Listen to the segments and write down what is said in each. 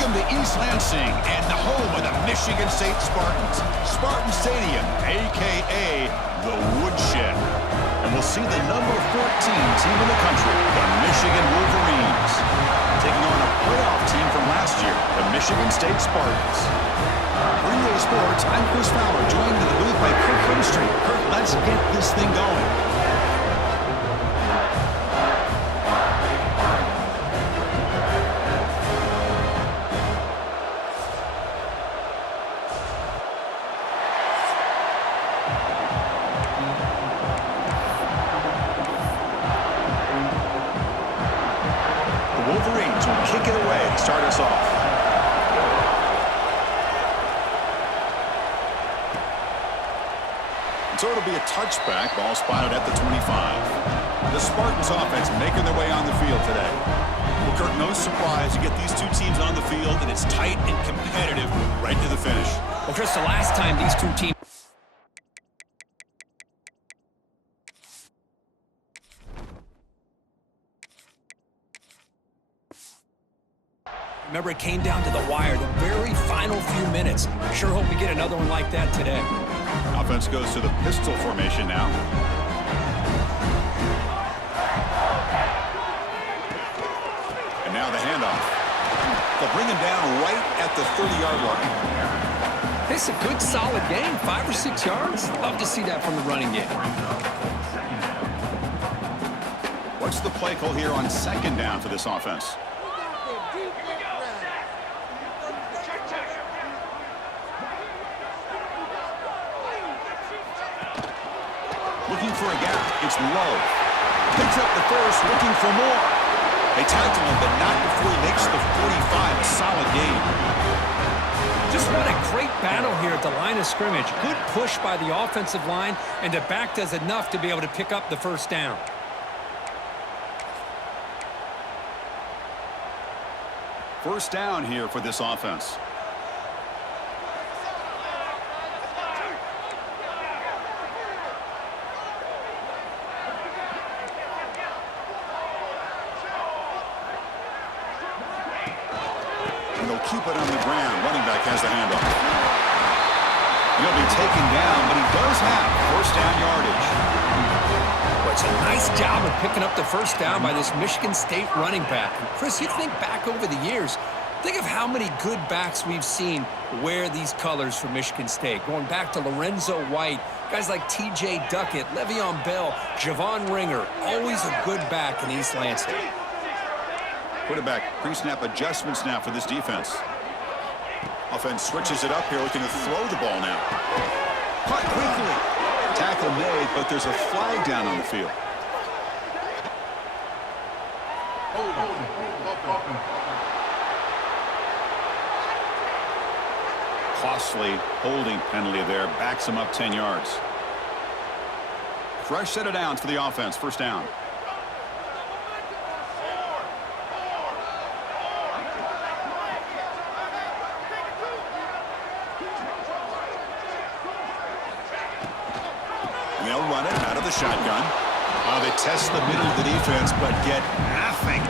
Welcome to East Lansing and the home of the Michigan State Spartans. Spartan Stadium, a.k.a. the Woodshed. And we'll see the number 14 team in the country, the Michigan Wolverines, taking on a playoff team from last year, the Michigan State Spartans. For EA Sports, I'm Chris Fowler, joined in the booth by Kirk Hemstreet. Kirk, let's get this thing going. Wolverines will kick it away to start us off. So it'll be a touchback, ball spotted at the 25. The Spartans offense making their way on the field today. Well, Kirk, no surprise, you get these two teams on the field, and it's tight and competitive right to the finish. Well, Chris, the last time these two teams... Remember, it came down to the wire, the very final few minutes. Sure hope we get another one like that today. Offense goes to the pistol formation now. And now the handoff. They'll bring him down right at the 30-yard line. It's a good, solid game, 5 or 6 yards. Love to see that from the running game. What's the play call here on second down for this offense? Looking for a gap. It's low. Picks up the first, looking for more. They tackle him, but not before he makes the 45. A solid gain. Just what a great battle here at the line of scrimmage. Good push by the offensive line, and the back does enough to be able to pick up the first down. First down here for this offense. Keep it on the ground. Running back has the handoff. He'll be taken down, but he does have first down yardage. Well, it's a nice job of picking up the first down by this Michigan State running back. And Chris, you think back over the years, think of how many good backs we've seen wear these colors for Michigan State. Going back to Lorenzo White, guys like T.J. Duckett, Le'Veon Bell, Javon Ringer, always a good back in East Lansing. Quarterback pre-snap adjustments now for this defense. Offense switches it up here, looking to throw the ball now. Caught quickly. Tackle made, but there's a flag down on the field. Costly holding penalty there. Backs him up 10 yards. Fresh set of downs for the offense. First down. They'll run it out of the shotgun. They test the middle of the defense, but get nothing.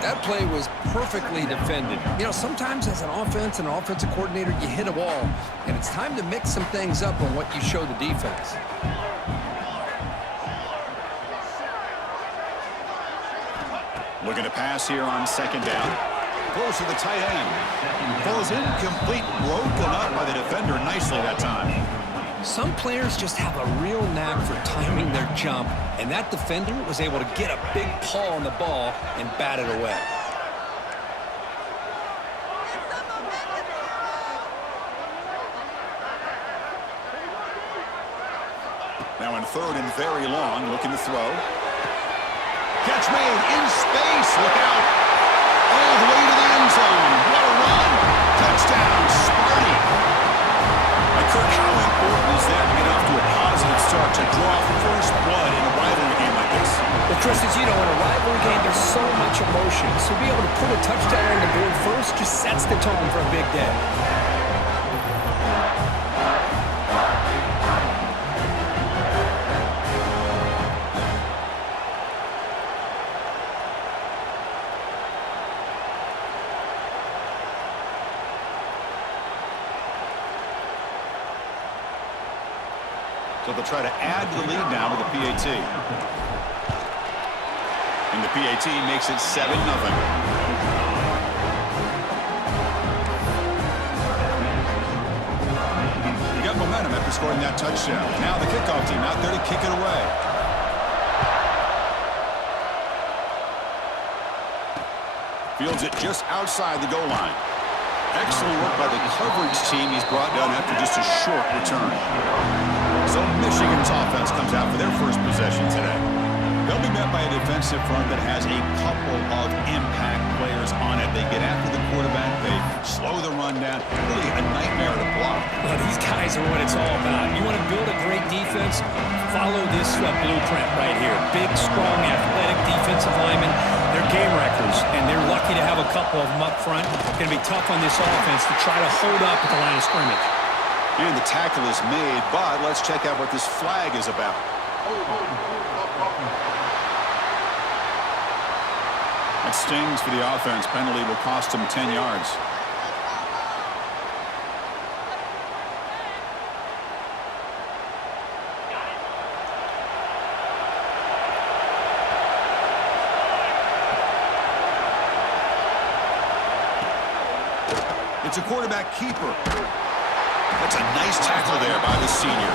That play was perfectly defended. You know, sometimes as an offense and an offensive coordinator, you hit a ball, and it's time to mix some things up on what you show the defense. Looking to pass here on second down. Close to the tight end. Falls incomplete, broken up by the defender nicely that time. Some players just have a real knack for timing their jump, and that defender was able to get a big paw on the ball and bat it away. Now in third and very long, looking to throw. Catch made in space. Look out. All the way to the end zone. What a run. Touchdown, Sparty. Kirk, how important is that to get off to a positive start to draw first blood in a rivalry game like this? Well, Chris, as you know, in a rivalry game, there's so much emotion. So to be able to put a touchdown on the board first just sets the tone for a big day. So they'll try to add to the lead now with the PAT. And the PAT makes it 7-0. Got momentum after scoring that touchdown. Now the kickoff team out there to kick it away. Fields it just outside the goal line. Excellent work by the coverage team he's brought down after just a short return. So Michigan's offense comes out for their first possession today. They'll be met by a defensive front that has a couple of impact players on it. They get after the quarterback. They slow the run down. Really a nightmare to block. Well, these guys are what it's all about. You want to build a great defense? Follow this blueprint right here. Big, strong, athletic defensive linemen. They're game wreckers, and they're lucky to have a couple of them up front. Going to be tough on this offense to try to hold up at the line of scrimmage. And the tackle is made, but let's check out what this flag is about. That stings for the offense. Penalty will cost them 10 yards. It's a quarterback keeper. That's a nice tackle there by the senior.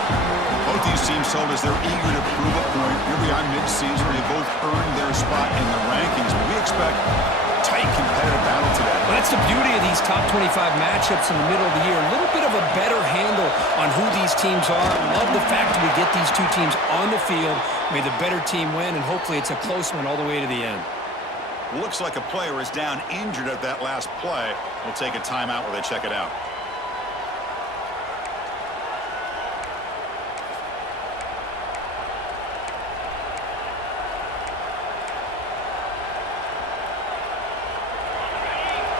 Both these teams told us they're eager to prove a point. Here we are mid-season. They both earned their spot in the rankings. We expect a tight, competitive battle today. Well, that's the beauty of these top 25 matchups in the middle of the year. A little bit of a better handle on who these teams are. Love the fact that we get these two teams on the field. May the better team win, and hopefully it's a close one all the way to the end. Looks like a player is down injured at that last play. We'll take a timeout while they check it out.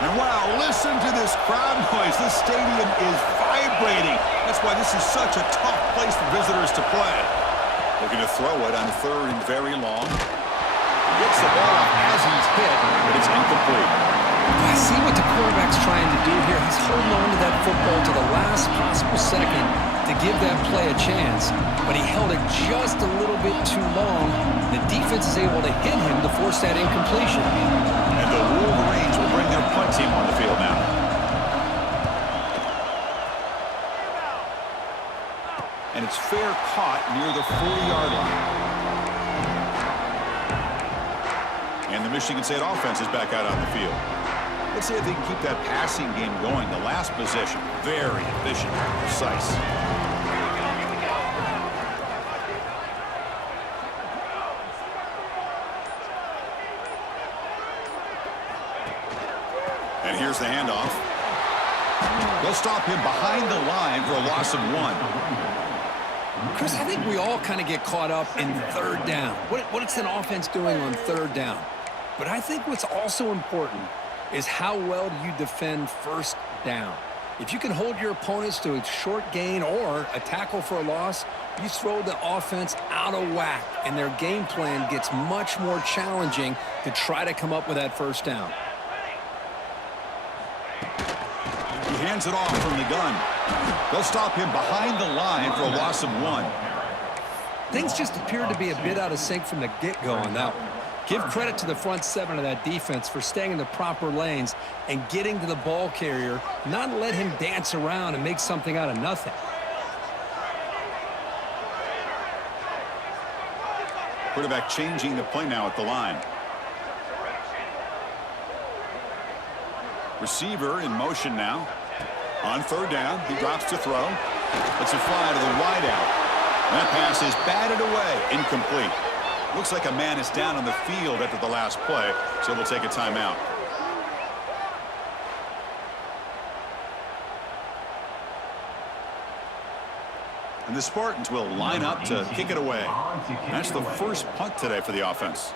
And wow, listen to this crowd noise. This stadium is vibrating. That's why this is such a tough place for visitors to play. Looking to throw it on third and very long. Gets the ball off as he's hit, but it's incomplete. I see what the quarterback's trying to do here. He's holding on to that football to the last possible second to give that play a chance, but he held it just a little bit too long. The defense is able to hit him to force that incompletion. And the Wolverines will bring their punt team on the field now. And it's fair caught near the 40-yard line. And the Michigan State offense is back out on the field. Let's see if they can keep that passing game going. The last possession, very efficient, precise. And here's the handoff. They'll stop him behind the line for a loss of 1. Chris, I think we all kind of get caught up in third down. What's an offense doing on third down? But I think what's also important is how well do you defend first down. If you can hold your opponents to a short gain or a tackle for a loss, you throw the offense out of whack, and their game plan gets much more challenging to try to come up with that first down. He hands it off from the gun. They'll stop him behind the line for a loss of 1. Things just appeared to be a bit out of sync from the get-go on that one. Give credit to the front seven of that defense for staying in the proper lanes and getting to the ball carrier, not let him dance around and make something out of nothing. Quarterback changing the play now at the line. Receiver in motion now. On third down, he drops to throw. It's a fly to the wideout. That pass is batted away, incomplete. Looks like a man is down on the field after the last play, so they'll take a timeout. And the Spartans will line up to kick it away. That's the first punt today for the offense.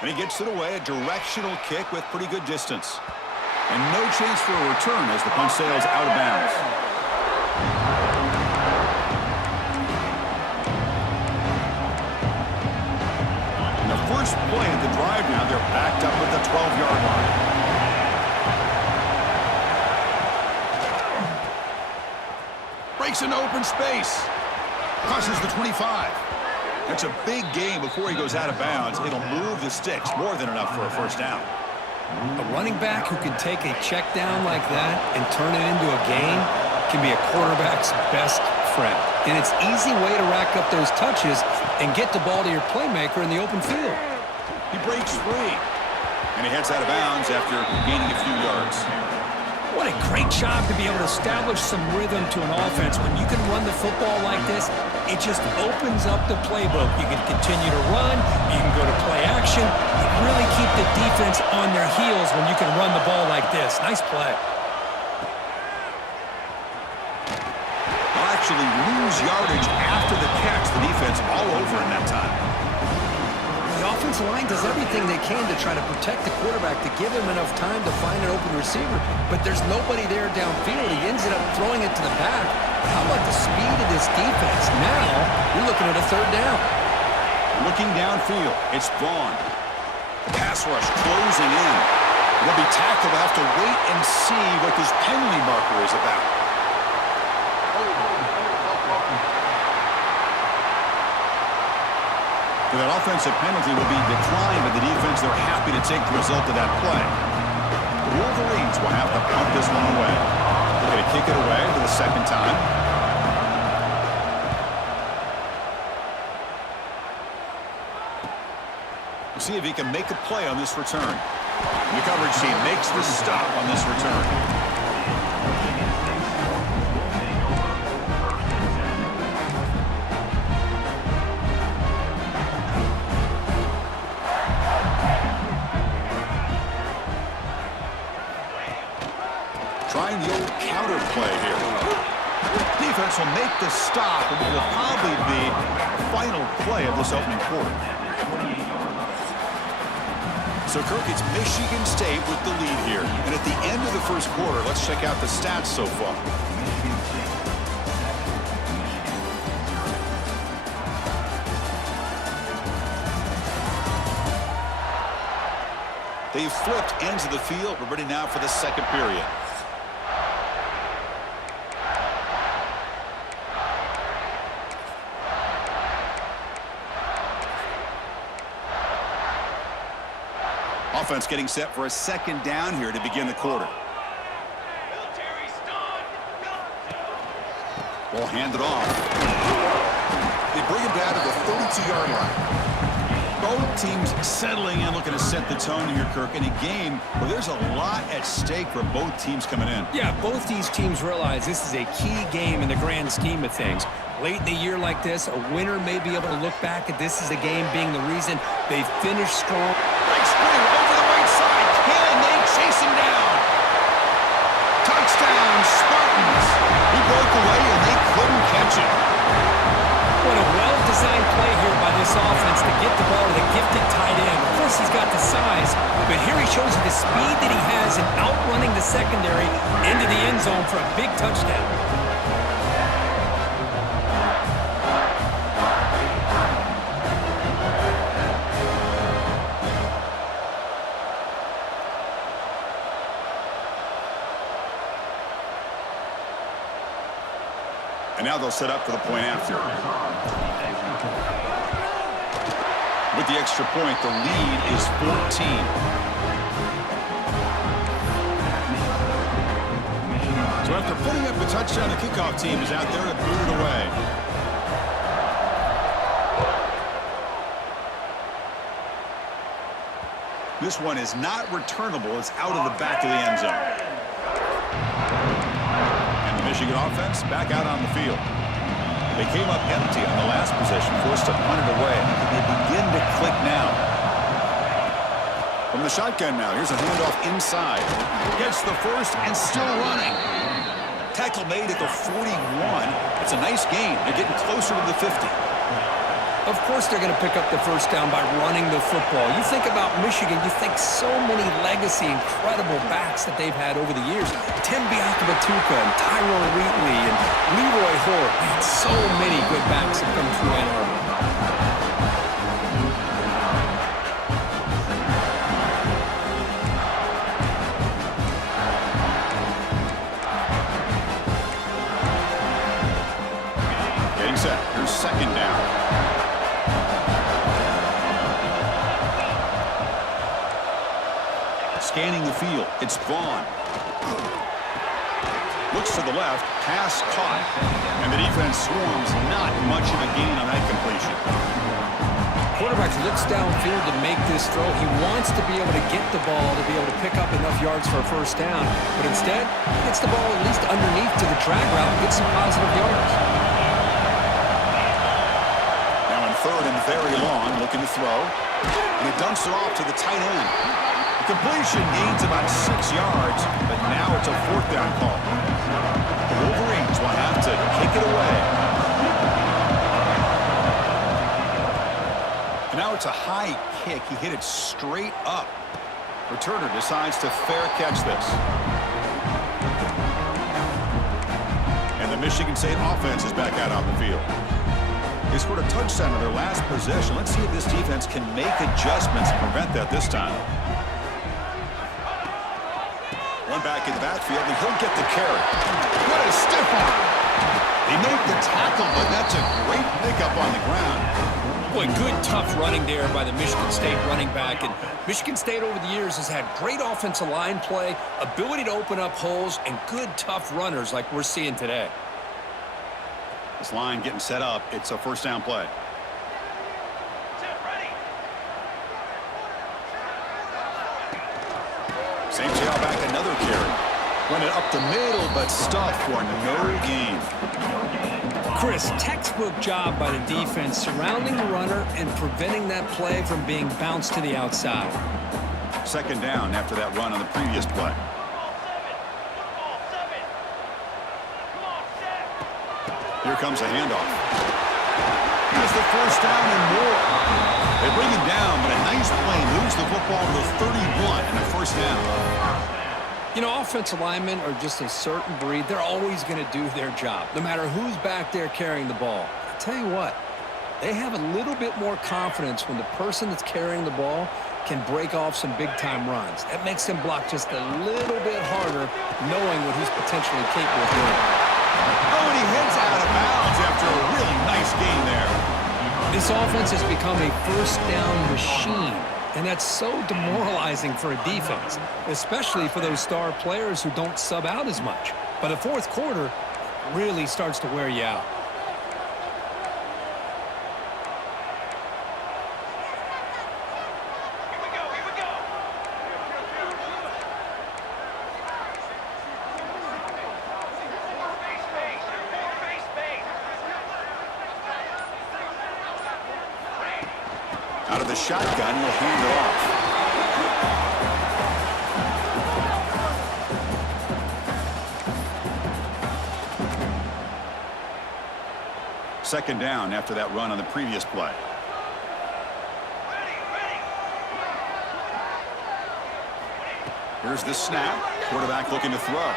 And he gets it away, a directional kick with pretty good distance. And no chance for a return as the punt sails out of bounds. And the first play of the drive now, they're backed up at the 12-yard breaks into open space. Crosses the 25. That's a big gain before he goes out of bounds. It'll move the sticks, more than enough for a first down. A running back who can take a check down like that and turn it into a gain can be a quarterback's best friend. And it's an easy way to rack up those touches and get the ball to your playmaker in the open field. He breaks free. And he heads out of bounds after gaining a few yards. What a great job to be able to establish some rhythm to an offense. When you can run the football like this, it just opens up the playbook. You can continue to run. You can go to play action. You really keep the defense on their heels when you can run the ball like this. Nice play. They'll actually lose yardage after the catch. The defense all over in that time. The offensive line does everything they can to try to protect the quarterback, to give him enough time to find an open receiver, but there's nobody there downfield. He ends up throwing it to the back. How about the speed of this defense? Now, you're looking at a third down. Looking downfield, it's Vaughn. The pass rush closing in. They'll be tackled. They'll have to wait and see what this penalty marker is about. That offensive penalty will be declined by the defense. They're happy to take the result of that play. The Wolverines will have to punt this one away. They're going to kick it away for the second time. We'll see if he can make a play on this return. The coverage team makes the stop on this return. Trying the old counter play here. Defense will make the stop, and it will probably be the final play of this opening quarter. So, Kirk, it's Michigan State with the lead here. And at the end of the first quarter, let's check out the stats so far. They've flipped ends of the field. We're ready now for the second period. Offense getting set for a second down here to begin the quarter. Ball handed off. They bring him down to the 32-yard line. Both teams settling in, looking to set the tone here, Kirk, in a game where there's a lot at stake for both teams coming in. Yeah, both these teams realize this is a key game in the grand scheme of things. Late in the year like this, a winner may be able to look back at this as a game being the reason they finished strong. Big screen over the right side. Can they chase him down? Touchdown, Spartans. He broke away and they couldn't catch him. What a well-designed play here by this offense to get the ball to the gifted tight end. Of course, he's got the size, but here he shows you the speed that he has in outrunning the secondary into the end zone for a big touchdown. And now they'll set up for the point after. With the extra point, the lead is 14. So after putting up a touchdown, the kickoff team is out there to boot it away. This one is not returnable. It's out of the back of the end zone. Michigan offense back out on the field. They came up empty on the last possession, forced to punt it away. They begin to click now. From the shotgun now, here's a handoff inside. Gets the first and still running. Tackle made at the 41. It's a nice gain. They're getting closer to the 50. Of course they're going to pick up the first down by running the football. You think about Michigan, you think so many legacy, incredible backs that they've had over the years. Tim Biakabatuka and Tyrone Wheatley and Leroy Hoare. Man, so many good backs have come through Ann Arbor. set. Here's second down. Scanning the field. It's Vaughn. Looks to the left. Pass caught. And the defense swarms. Not much of a gain on that completion. Quarterback looks downfield to make this throw. He wants to be able to get the ball to be able to pick up enough yards for a first down. But instead, he gets the ball at least underneath to the drag route and gets some positive yards. Now in third and very long, looking to throw. And he dumps it off to the tight end. The completion gains about 6 yards, but now it's a fourth down call. The Wolverines will have to kick it away. Now it's a high kick. He hit it straight up. Returner decides to fair catch this. And the Michigan State offense is back out on the field. They scored a touchdown in their last possession. Let's see if this defense can make adjustments to prevent that this time. One back in the backfield, and he'll get the carry. What a stiff arm. They make the tackle, but that's a great pickup on the ground. Boy, good, tough running there by the Michigan State running back. And Michigan State over the years has had great offensive line play, ability to open up holes, and good, tough runners like we're seeing today. This line getting set up. It's a first down play. Same tailback, another carry. Run it up the middle, but stuffed for no gain. Chris, textbook job by the defense surrounding the runner and preventing that play from being bounced to the outside. Second down after that run on the previous play. Here comes a handoff. Has the first down and more. They bring him down, but a nice play moves the football to the 31 and a first down. You know, offensive linemen are just a certain breed. They're always going to do their job, no matter who's back there carrying the ball. I tell you what, they have a little bit more confidence when the person that's carrying the ball can break off some big-time runs. That makes them block just a little bit harder, knowing what he's potentially capable of doing. Oh, and he heads out of bounds after a really nice gain there. This offense has become a first down machine. And that's so demoralizing for a defense, especially for those star players who don't sub out as much. By the fourth quarter, it really starts to wear you out. Out of the shotgun, he'll hand it off. Second down after that run on the previous play. Here's the snap. Quarterback looking to throw.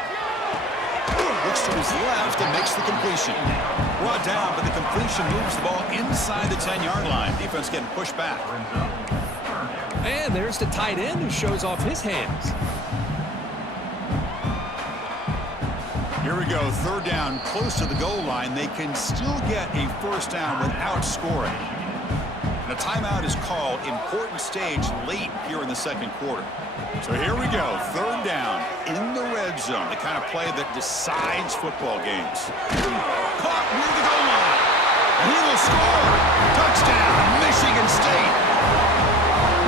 Looks to his left and makes the completion. Brought down, but the completion moves the ball inside the 10-yard line. Defense getting pushed back. And there's the tight end who shows off his hands. Here we go, third down, close to the goal line. They can still get a first down without scoring. And a timeout is called. Important stage late here in the second quarter. So here we go, third down in the red zone, the kind of play that decides football games. Caught near the goal line, and he will score. Touchdown, Michigan State.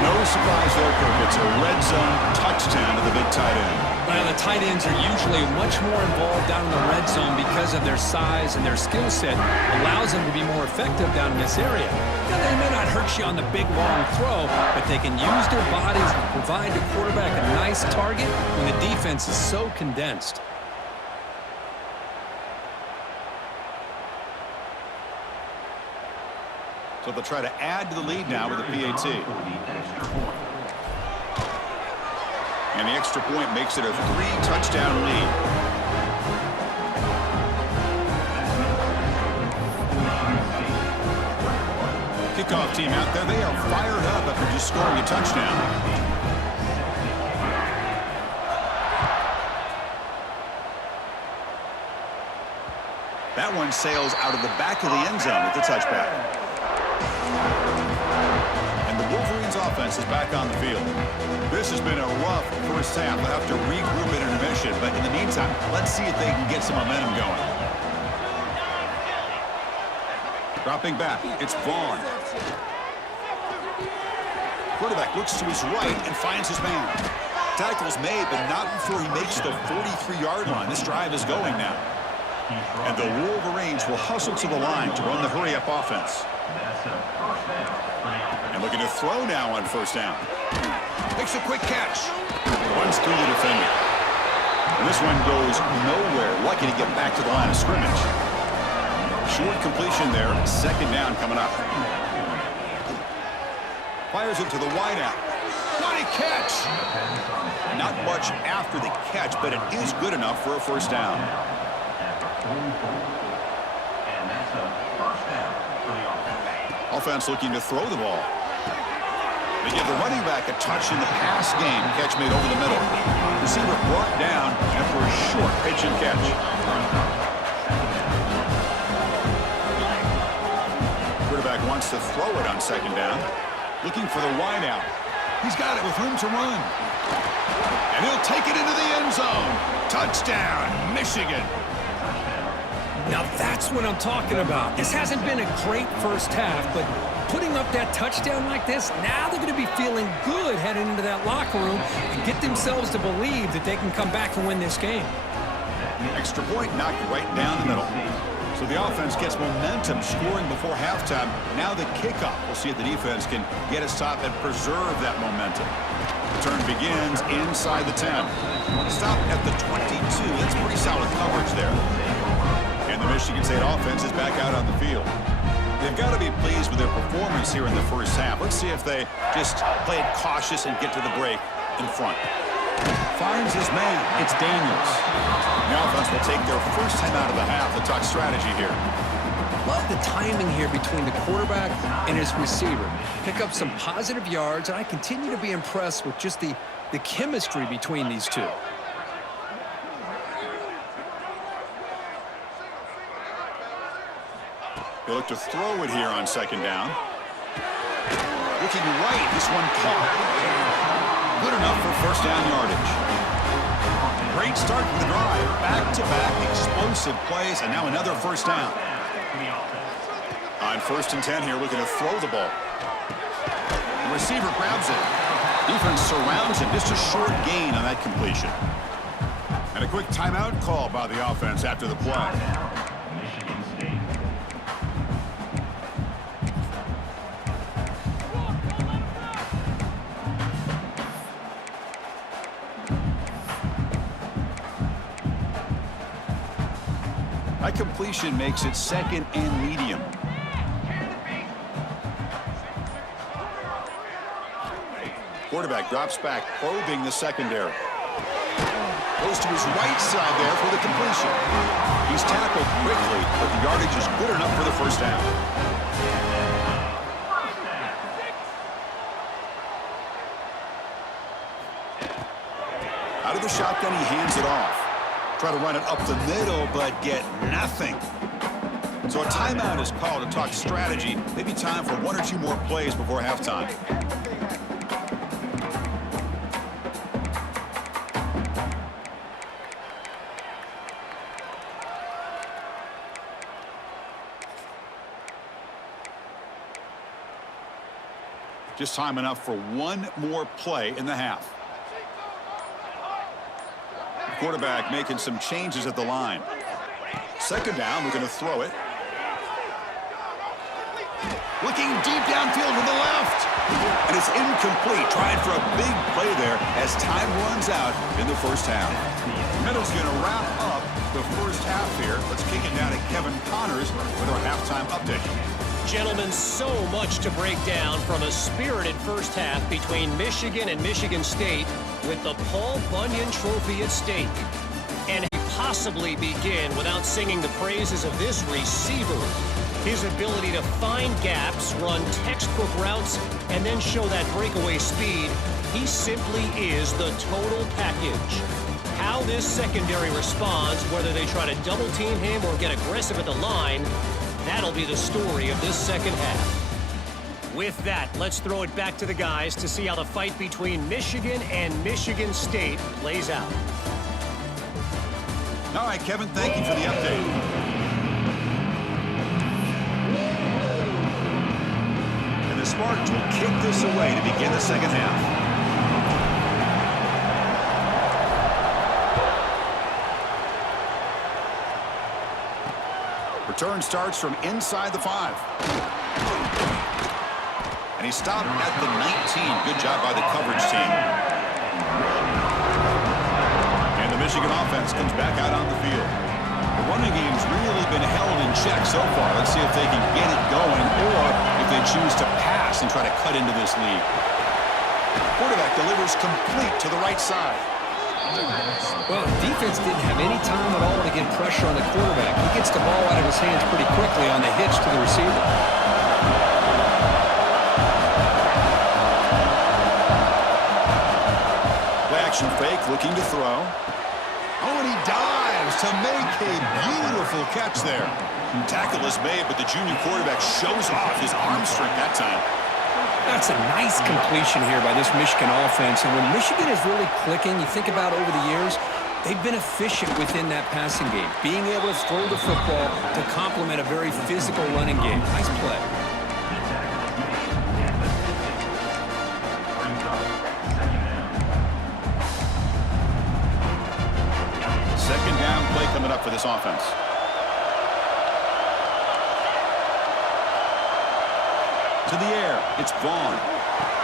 No surprise there, Kirk. It's a red zone touchdown to the big tight end. Well, the tight ends are usually much more involved down in the red zone because of their size and their skill set. Allows them to be more effective down in this area. Now, they may not hurt you on the big, long throw, but they can use their bodies to provide the quarterback a nice target when the defense is so condensed. So they'll try to add to the lead now with a PAT. And the extra point makes it a 3-touchdown lead. Kickoff team out there, they are fired up after just scoring a touchdown. That one sails out of the back of the end zone with the touchback. And the Wolverines offense is back on the field. This has been a rough first half. They'll have to regroup at intermission, but in the meantime, let's see if they can get some momentum going. Dropping back, it's Vaughn. Quarterback looks to his right and finds his man. Tackle's made, but not before he makes the 43-yard line. This drive is going now. And the Wolverines will hustle to the line to run the hurry-up offense. And looking to throw now on first down. Makes a quick catch. Runs through the defender. And this one goes nowhere. Lucky to get back to the line of scrimmage. Short completion there. Second down coming up. Fires it to the wideout. What a catch! Not much after the catch, but it is good enough for a first down. Offense looking to throw the ball. They give the running back a touch in the pass game. Catch made over the middle. Receiver brought down after a short pitch and catch. Quarterback wants to throw it on second down. Looking for the wideout. He's got it with room to run. And he'll take it into the end zone. Touchdown, Michigan. Now that's what I'm talking about. This hasn't been a great first half, but putting up that touchdown like this, now they're going to be feeling good heading into that locker room and get themselves to believe that they can come back and win this game. Extra point knocked right down the middle. So the offense gets momentum scoring before halftime. Now the kickoff. We'll see if the defense can get a stop and preserve that momentum. The turn begins inside the 10. Stop at the 22. That's pretty solid coverage there. And the Michigan State offense is back out on the field. They've got to be pleased with their performance here in the first half. Let's see if they just play it cautious and get to the break in front. Finds his man. It's Daniels. The offense will take their first time out of the half. They'll talk strategy here. Love the timing here between the quarterback and his receiver. Pick up some positive yards, and I continue to be impressed with just the chemistry between these two. They look to throw it here on second down. Looking right, this one caught. Good enough for first down yardage. Great start to the drive. Back-to-back explosive plays, and now another first down. On 1st and 10 here, looking to throw the ball. The receiver grabs it. Defense surrounds him. Just a short gain on that completion. And a quick timeout call by the offense after the play. That completion makes it second and medium. Quarterback drops back, probing the secondary. Goes to his right side there for the completion. He's tackled quickly, but the yardage is good enough for the first down. Out of the shotgun, he hands it off. Try to run it up the middle, but get nothing. So a timeout is called to talk strategy. Maybe time for one or two more plays before halftime. Just time enough for one more play in the half. Quarterback making some changes at the line. Second down, we're going to throw it. Looking deep downfield to the left. And it's incomplete. Trying for a big play there as time runs out in the first half. Middle's going to wrap up the first half here. Let's kick it down to Kevin Connors with our halftime update. Gentlemen, so much to break down from a spirited first half between Michigan and Michigan State with the Paul Bunyan Trophy at stake. And possibly begin without singing the praises of this receiver. His ability to find gaps, run textbook routes, and then show that breakaway speed. He simply is the total package. how this secondary responds, whether they try to double team him or get aggressive at the line, that'll be the story of this second half. With that, let's throw it back to the guys to see how the fight between Michigan and Michigan State plays out. All right, Kevin, thank you for the update. And the Spartans will kick this away to begin the second half. Return starts from inside the 5. And he stopped at the 19. Good job by the coverage team. And the Michigan offense comes back out on the field. The running game's really been held in check so far. Let's see if they can get it going or if they choose to pass and try to cut into this lead. Quarterback delivers complete to the right side. Well, the defense didn't have any time at all to get pressure on the quarterback. He gets the ball out of his hands pretty quickly on the hitch to the receiver. Play action fake, looking to throw. Oh, and he dives to make a beautiful catch there. Tackle is made, but the junior quarterback shows off his arm strength that time. That's a nice completion here by this Michigan offense. And when Michigan is really clicking, you think about over the years, they've been efficient within that passing game, being able to throw the football to complement a very physical running game. Nice play. Second down play coming up for this offense. To the air, it's Vaughn.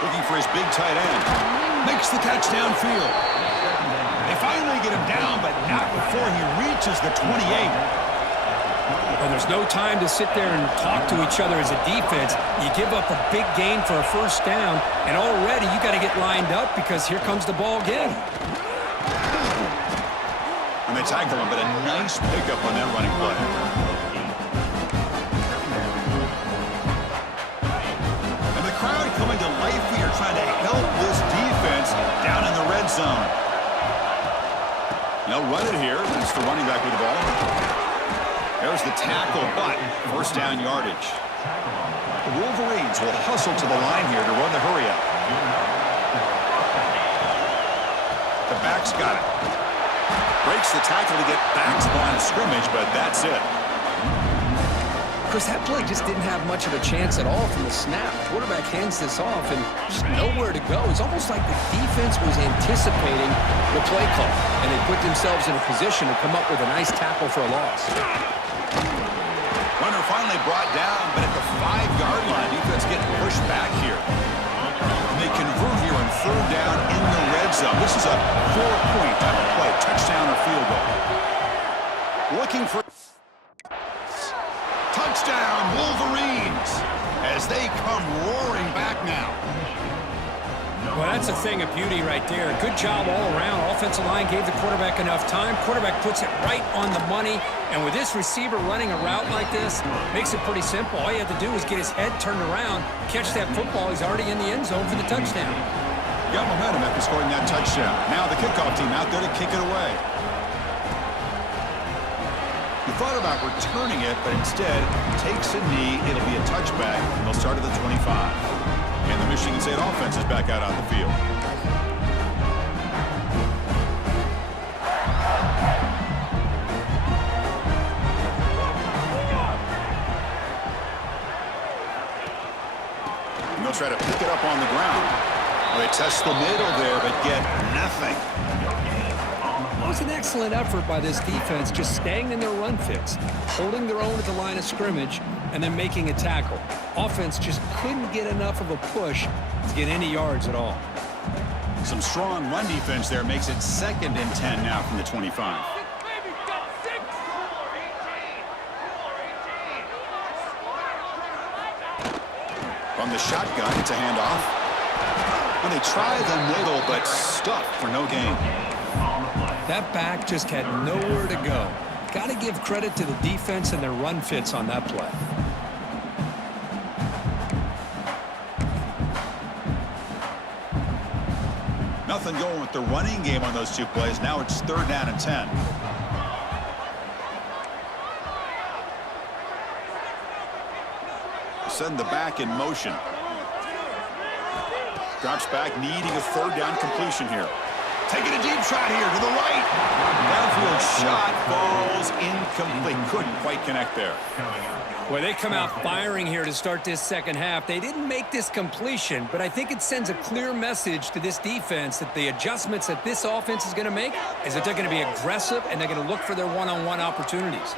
Looking for his big tight end. Makes the catch downfield. They finally get him down, but not before he reaches the 28. Well, there's no time to sit there and talk to each other as a defense. You give up a big gain for a first down, and already you got to get lined up because here comes the ball again. And they tackle him, but a nice pickup on that running play. Crowd coming to life here, trying to help this defense down in the red zone. They'll run it here. It's the running back with the ball. There's the tackle, but first down yardage. The Wolverines will hustle to the line here to run the hurry up. The back's got it. Breaks the tackle to get back to the line of scrimmage, but that's it. Chris, that play just didn't have much of a chance at all from the snap. Quarterback hands this off and just nowhere to go. It's almost like the defense was anticipating the play call, and they put themselves in a position to come up with a nice tackle for a loss. Runner finally brought down, but at the 5-yard line, defense getting pushed back here. And they convert here on third down in the red zone. This is a 4-point type of play, touchdown or field goal. Looking for touchdown, Wolverines, as they come roaring back now. Well, that's a thing of beauty right there. Good job all around. Offensive line gave the quarterback enough time. Quarterback puts it right on the money. And with this receiver running a route like this, makes it pretty simple. All you have to do is get his head turned around, catch that football. He's already in the end zone for the touchdown. Got momentum after scoring that touchdown. Now the kickoff team out there to kick it away. He thought about returning it, but instead takes a knee. It'll be a touchback. They'll start at the 25. And the Michigan State offense is back out on the field. And they'll try to pick it up on the ground. Well, they test the middle there, but get nothing. It was an excellent effort by this defense, just staying in their run fits, holding their own at the line of scrimmage, and then making a tackle. Offense just couldn't get enough of a push to get any yards at all. Some strong run defense there makes it 2nd and 10 now from the 25. From the shotgun, it's a handoff. And they try the middle, but stuffed for no gain. That back just had nowhere to go. Got to give credit to the defense and their run fits on that play. Now nothing going with the running game on those two plays. Now it's 3rd down and 10. Send the back in motion. Drops back, needing a 3rd down completion here. Taking a deep shot here to the right. Downfield shot falls incomplete. Couldn't quite connect there. Well, they come out firing here to start this second half. They didn't make this completion, but I think it sends a clear message to this defense that the adjustments that this offense is going to make is that they're going to be aggressive and they're going to look for their one-on-one opportunities.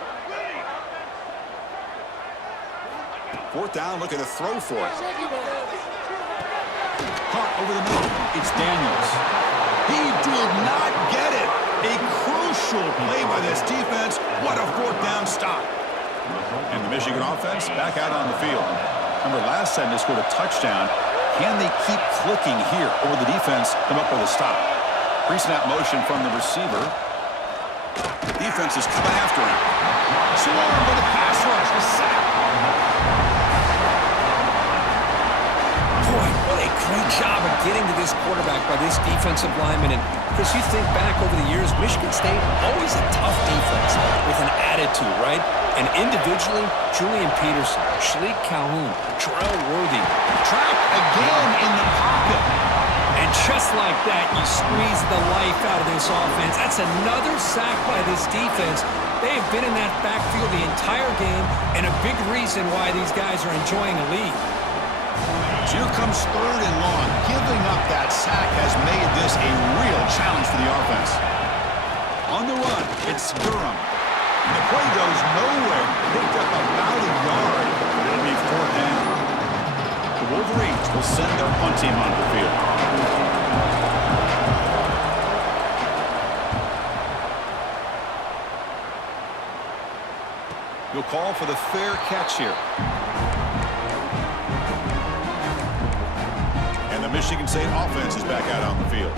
4th down, looking to throw for it. Caught over the middle. It's Daniels. He did not get it. A crucial play by this defense. What a 4th down stop. And the Michigan offense back out on the field. Remember, last time they scored a touchdown. Can they keep clicking here, or the defense come up with a stop? Pre-snap motion from the receiver. Defense is coming after him. Swarmed with a pass rush. A sack. Boy, what a great job of getting to this quarterback by this defensive lineman. And Chris, you think back over the years, Michigan State, always a tough defense with an attitude, right? And individually, Julian Peterson, Shalik Calhoun, Terrell Worthy, trapped again in the pocket. And just like that, you squeeze the life out of this offense. That's another sack by this defense. They have been in that backfield the entire game, and a big reason why these guys are enjoying a lead. So here comes 3rd and long. Giving up that sack has made this a real challenge for the offense. On the run, it's Durham. And the play goes nowhere. Picked up about a yard, but it'll be 4th down. The Wolverines will send their punt team onto the field. You'll call for the fair catch here. And the Michigan State offense is back out on the field.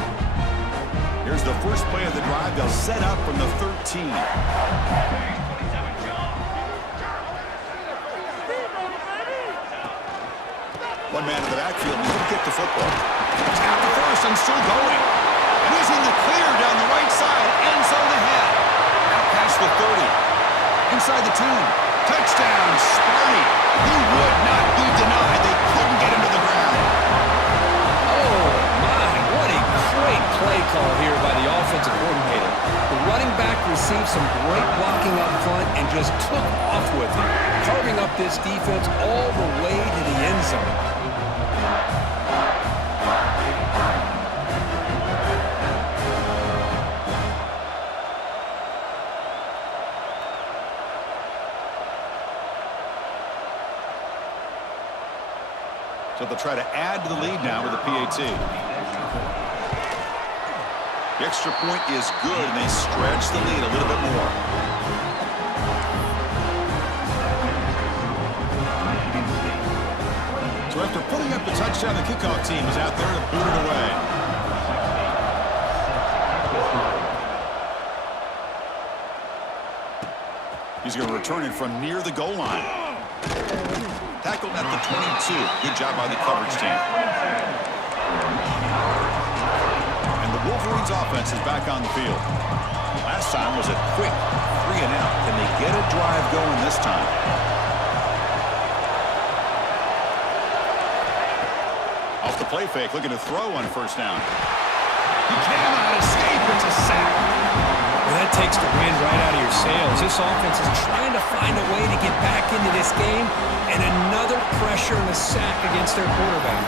Here's the first play of the drive. They'll set up from the 13. One man in the backfield. He couldn't get the football. Tap the first and still going. And he's in the clear down the right side. End zone ahead. Out past the 30. Inside the 2. Touchdown, Sparty. He would not be denied. They couldn't get him to the ground. Oh, my, what a great play call here by the offensive coordinator. The running back received some great blocking up front and just took off with it, carving up this defense all the way to the end zone. So they'll try to add to the lead now with a PAT. The extra point is good, and they stretch the lead a little bit more. So after putting up the touchdown, the kickoff team is out there to boot it away. He's going to return it from near the goal line. Tackled at the 22. Good job by the coverage team. And the Wolverines offense is back on the field. Last time was a quick 3 and out. Can they get a drive going this time? Off the play fake, looking to throw on 1st down. He cannot escape. It's a sack. Well, that takes the wind right out of your sails. This offense is trying to find a way to get back into this game, and another pressure and a sack against their quarterback.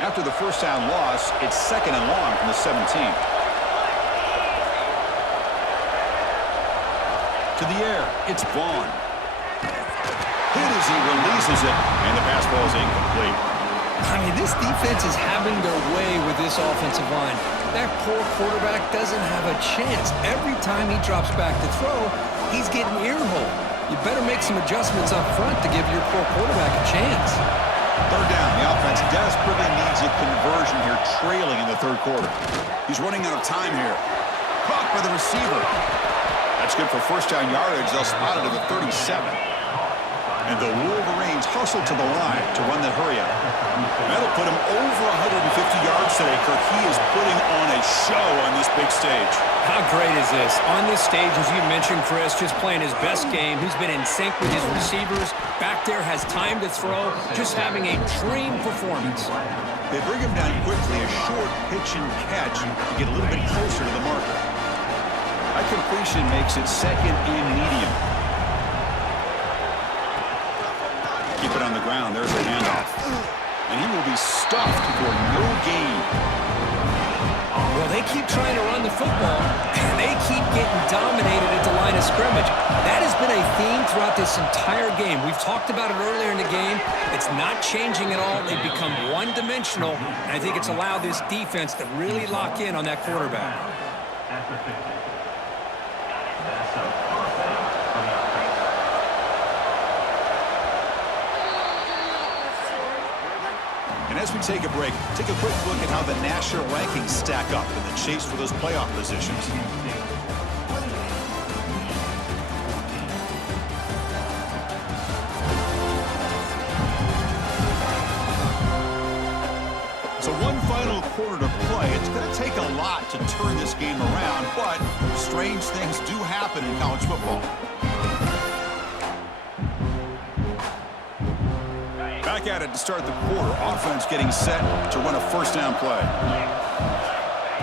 After the 1st down loss, it's 2nd and long from the 17. To the air, it's Vaughn. Hit as he releases it, and the pass ball is incomplete. I mean, this defense is having their way with this offensive line. That poor quarterback doesn't have a chance. Every time he drops back to throw, he's getting earholed. You better make some adjustments up front to give your poor quarterback a chance. 3rd down. The offense desperately needs a conversion here, trailing in the 3rd quarter. He's running out of time here. Caught by the receiver. That's good for first down yardage. They'll spot it at the 37. And the Wolverines hustle to the line to run the hurry-up. That'll put him over 150 yards today, Kirk. He is putting on a show on this big stage. How great is this? On this stage, as you mentioned, Chris, just playing his best game. He's been in sync with his receivers. Back there, has time to throw. Just having a dream performance. They bring him down quickly, a short pitch and catch to get a little bit closer to the marker. That completion makes it second and medium. Keep it on the ground. There's a handoff. And he will be stuffed for no gain. Well, they keep trying to run the football, and they keep getting dominated at the line of scrimmage. That has been a theme throughout this entire game. We've talked about it earlier in the game. It's not changing at all. They've become one-dimensional, and I think it's allowed this defense to really lock in on that quarterback. And as we take a break, take a quick look at how the national rankings stack up in the chase for those playoff positions. So one final quarter to play. It's going to take a lot to turn this game around, but strange things do happen in college football. Back at it to start the quarter. Offense getting set to run a first down play.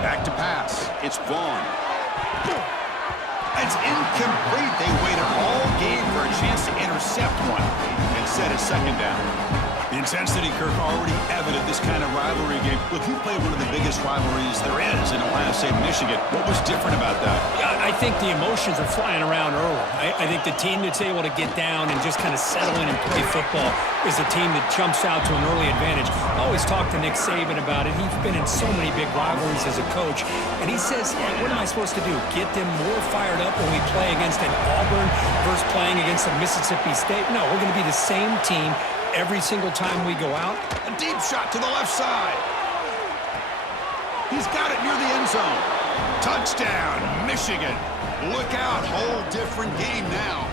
Back to pass. It's Vaughn. It's incomplete. They waited all game for a chance to intercept one. Instead, it's second down. The intensity, Kirk, already evident this kind of rivalry game. Look, you played one of the biggest rivalries there is in Ohio State, Michigan. What was different about that? I think the emotions are flying around early. I think the team that's able to get down and just kind of settle in and play football is a team that jumps out to an early advantage. I always talk to Nick Saban about it. He's been in so many big rivalries as a coach, and he says, what am I supposed to do? Get them more fired up when we play against an Auburn versus playing against a Mississippi State? No, we're going to be the same team every single time we go out. A deep shot to the left side. He's got it near the end zone. Touchdown, Michigan. Look out, whole different game now.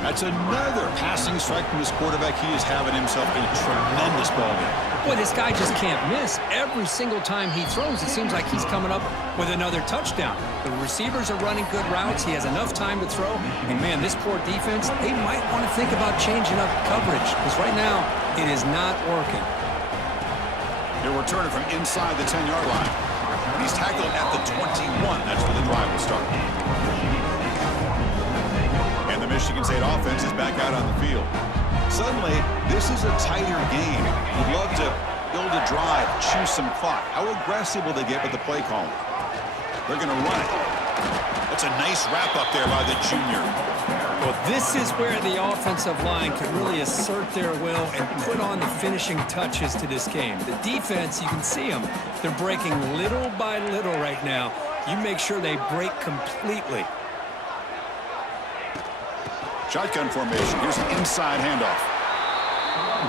That's another passing strike from his quarterback. He is having himself a tremendous ball game. Boy, this guy just can't miss. Every single time he throws, it seems like he's coming up with another touchdown. The receivers are running good routes. He has enough time to throw. And, man, this poor defense, they might want to think about changing up coverage because right now it is not working. He'll return it from inside the 10-yard line. He's tackled at the 21. That's where the drive will start. And the Michigan State offense is back out on the field. Suddenly, this is a tighter game. You'd love to build a drive, choose some clock. How aggressive will they get with the play calling? They're going to run it. That's a nice wrap up there by the junior. Well, this is where the offensive line can really assert their will and put on the finishing touches to this game. The defense, you can see them. They're breaking little by little right now. You make sure they break completely. Shotgun formation. Here's an inside handoff.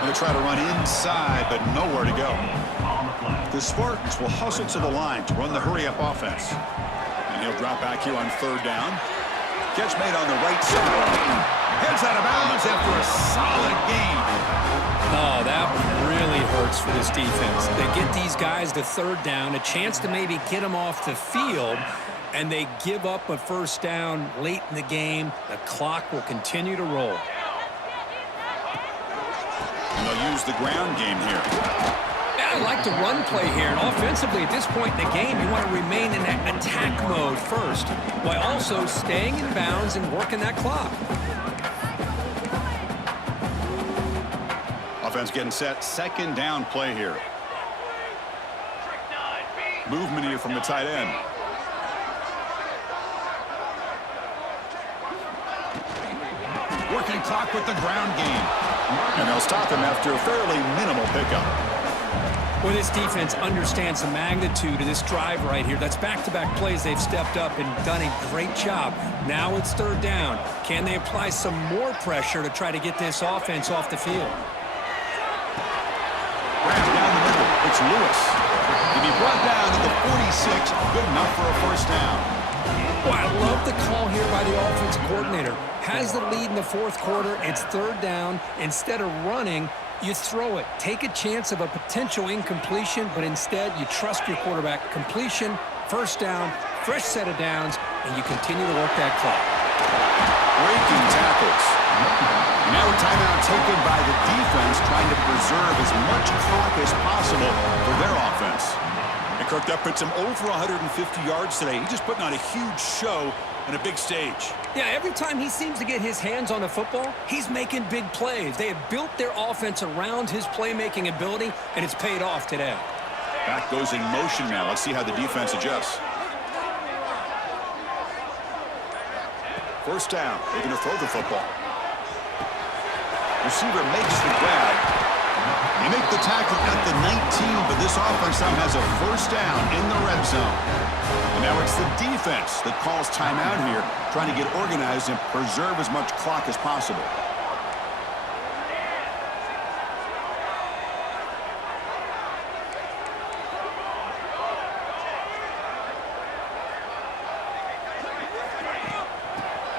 They try to run inside, but nowhere to go. The Spartans will hustle to the line to run the hurry-up offense. And he'll drop back here on third down. Catch made on the right side. Heads out of bounds after a solid game. Oh, that one really hurts for this defense. They get these guys to third down, a chance to maybe get them off the field, and they give up a first down late in the game. The clock will continue to roll. And they'll use the ground game here. I like the run play here, and offensively at this point in the game, you want to remain in that attack mode first, while also staying in bounds and working that clock. Offense getting set. Second down play here. Movement here from the tight end. Working clock with the ground game. And they'll stop him after a fairly minimal pickup. Well, this defense understands the magnitude of this drive right here. That's back-to-back plays. They've stepped up and done a great job. Now it's third down. Can they apply some more pressure to try to get this offense off the field? Grab down the middle. It's Lewis. To be brought down to the 46, good enough for a first down. Well, I love the call here by the offensive coordinator. Has the lead in the fourth quarter. It's third down. Instead of running, you throw it. Take a chance of a potential incompletion, but instead you trust your quarterback. Completion, first down, fresh set of downs, and you continue to work that clock. Breaking tackles. And now a timeout taken by the defense, trying to preserve as much clock as possible for their offense. And Kirk, that puts him over 150 yards today. He's just putting on a huge show on a big stage. Yeah, every time he seems to get his hands on the football, he's making big plays. They have built their offense around his playmaking ability, and it's paid off today. Back goes in motion now. Let's see how the defense adjusts. First down. They're going to throw the football. Receiver makes the grab. They make the tackle at the 19, but this offense now has a first down in the red zone. And now it's the defense that calls timeout here, trying to get organized and preserve as much clock as possible.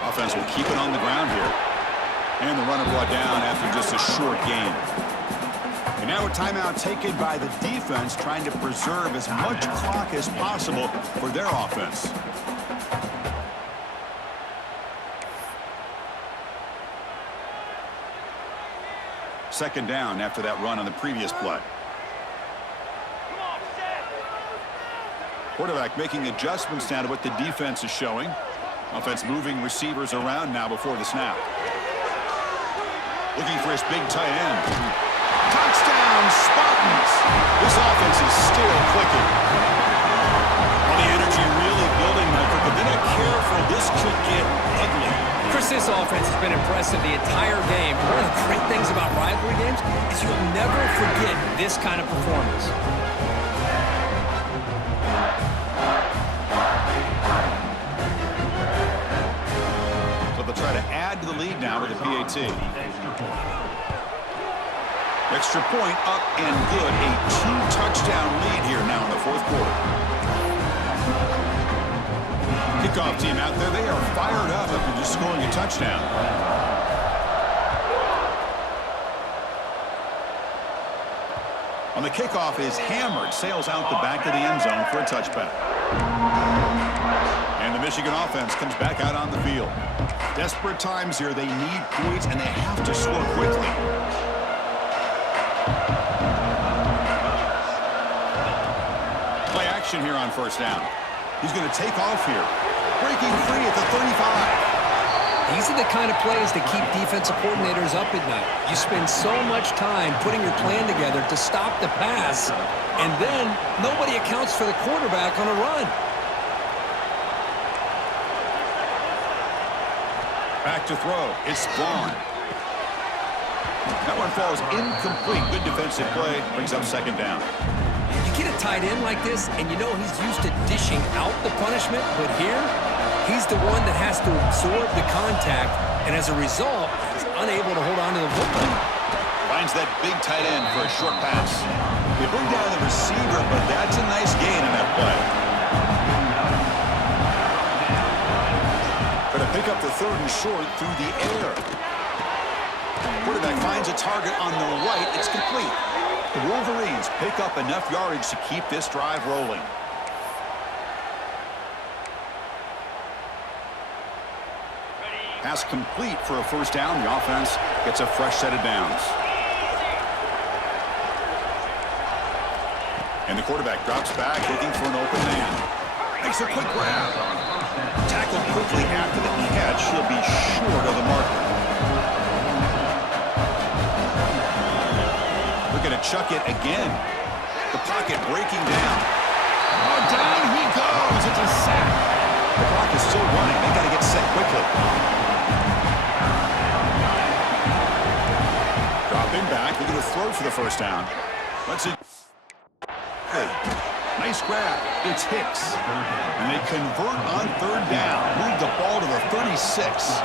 Offense will keep it on the ground here. And the runner brought down after just a short gain. And now a timeout taken by the defense, trying to preserve as much clock as possible for their offense. Second down after that run on the previous play. Quarterback making adjustments now to what the defense is showing. Offense moving receivers around now before the snap. Looking for his big tight end. Touchdown, Spartans! This offense is still clicking. Well, the energy really building, Michael, but they're not careful. This could get ugly. Chris, this offense has been impressive the entire game. One of the great things about rivalry games is you'll never forget this kind of performance. Try to add to the lead now with a PAT. Extra point up and good. A 2-touchdown lead here now in the fourth quarter. Kickoff team out there. They are fired up after just scoring a touchdown. On the kickoff is hammered. Sails out the back of the end zone for a touchback. And the Michigan offense comes back out on the field. Desperate times here. They need points, and they have to score quickly. Play action here on first down. He's going to take off here. Breaking free at the 35. These are the kind of plays that keep defensive coordinators up at night. You spend so much time putting your plan together to stop the pass, and then nobody accounts for the quarterback on a run. Back to throw. It's gone. That one falls incomplete. Good defensive play. Brings up second down. You get a tight end like this, and you know he's used to dishing out the punishment, but here, he's the one that has to absorb the contact, and as a result, he's unable to hold on to the football. Finds that big tight end for a short pass. They bring down the receiver, but that's a nice gain on that play. Going to pick up the third and short through the air. Quarterback finds a target on the right. It's complete. The Wolverines pick up enough yardage to keep this drive rolling. Pass complete for a first down. The offense gets a fresh set of downs. And the quarterback drops back, looking for an open man. Makes a quick grab. Tackled quickly after the catch. He'll be short of the marker. We're going to chuck it again. The pocket breaking down. Oh, down he goes. It's a sack. The clock is still running. They got to get set quickly. Dropping back. They're going to throw for the first down. Let's see. Nice grab. It's Hicks. And they convert on third down. Move the ball to the 36.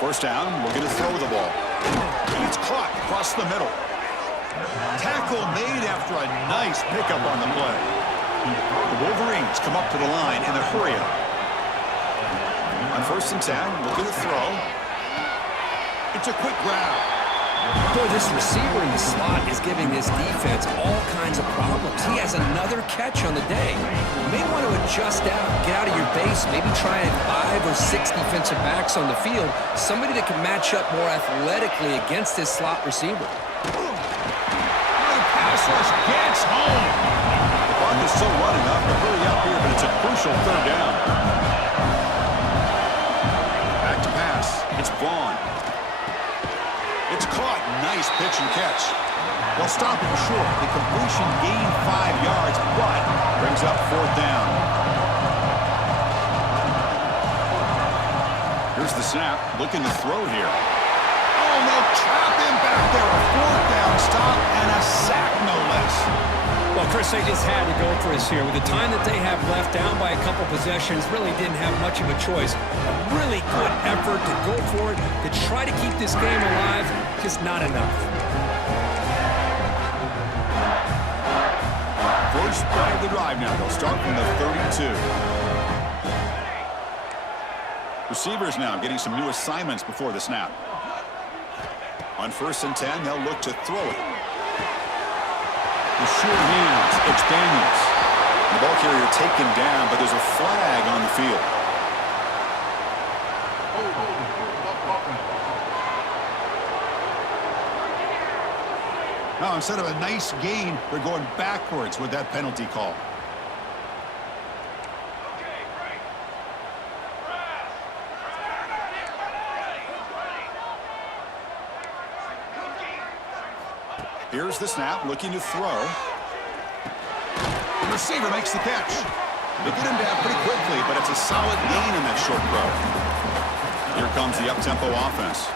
First down. We're going to throw the ball. And it's caught across the middle. Tackle made after a nice pickup on the play. The Wolverines come up to the line in a hurry-up. On 1st and 10, looking to throw. It's a quick grab. Boy, this receiver in the slot is giving this defense all kinds of problems. He has another catch on the day. You may want to adjust out, get out of your base, maybe try 5 or 6 defensive backs on the field, somebody that can match up more athletically against this slot receiver. Pass rush gets home. The clock is still running up to hurry up here, but it's a crucial 3rd down. Back to pass. It's Vaughn. It's caught. Nice pitch and catch. They'll stop him short. The completion gained 5 yards, but brings up 4th down. Here's the snap. Looking to throw here. Oh, no. Trap him back there. A 4th down stop and a sack, no less. Well, Chris, they just had to go for us here. With the time that they have left, down by a couple possessions, really didn't have much of a choice. A really good effort to go for it, to try to keep this game alive, just not enough. First play of the drive now. They'll start from the 32. Receivers now getting some new assignments before the snap. On 1st and 10, they'll look to throw it. The sure hands, it's Daniels. The ball carrier taken down, but there's a flag on the field. Now, instead of a nice gain, they're going backwards with that penalty call. Here's the snap, looking to throw. The receiver makes the catch. They get him down pretty quickly, but it's a solid gain in that short throw. Here comes the up-tempo offense.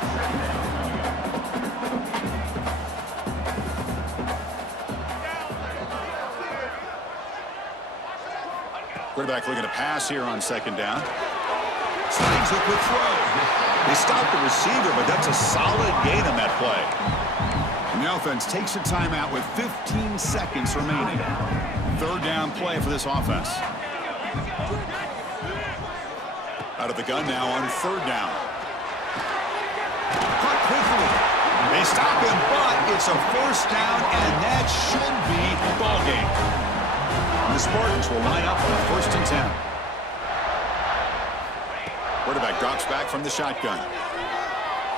Quarterback looking to pass here on 2nd down. Slides a quick throw. They stop the receiver, but that's a solid gain on that play. And the offense takes a timeout with 15 seconds remaining. 3rd down play for this offense. Out of the gun now on 3rd down. Cut quickly. They stop him, but it's a 1st down, and that should be ball game. And the Spartans will line up on 1st and 10. Quarterback drops back from the shotgun.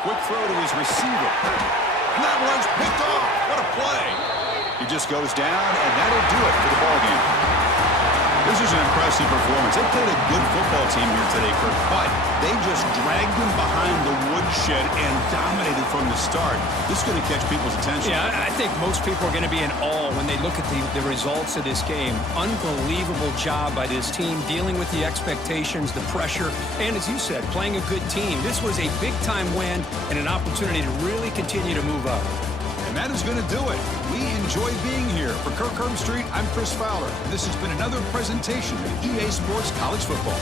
Quick throw to his receiver. And that one's picked off. What a play. He just goes down, and that'll do it for the ballgame. This is an impressive performance. They played a good football team here today, Kirk, but they just dragged them behind the woodshed and dominated from the start. This is going to catch people's attention. Yeah, I think most people are going to be in awe when they look at the results of this game. Unbelievable job by this team, dealing with the expectations, the pressure, and as you said, playing a good team. This was a big-time win and an opportunity to really continue to move up. And that is going to do it. We enjoy being here. For Kirk Herbstreit, I'm Chris Fowler. And this has been another presentation of EA Sports College Football.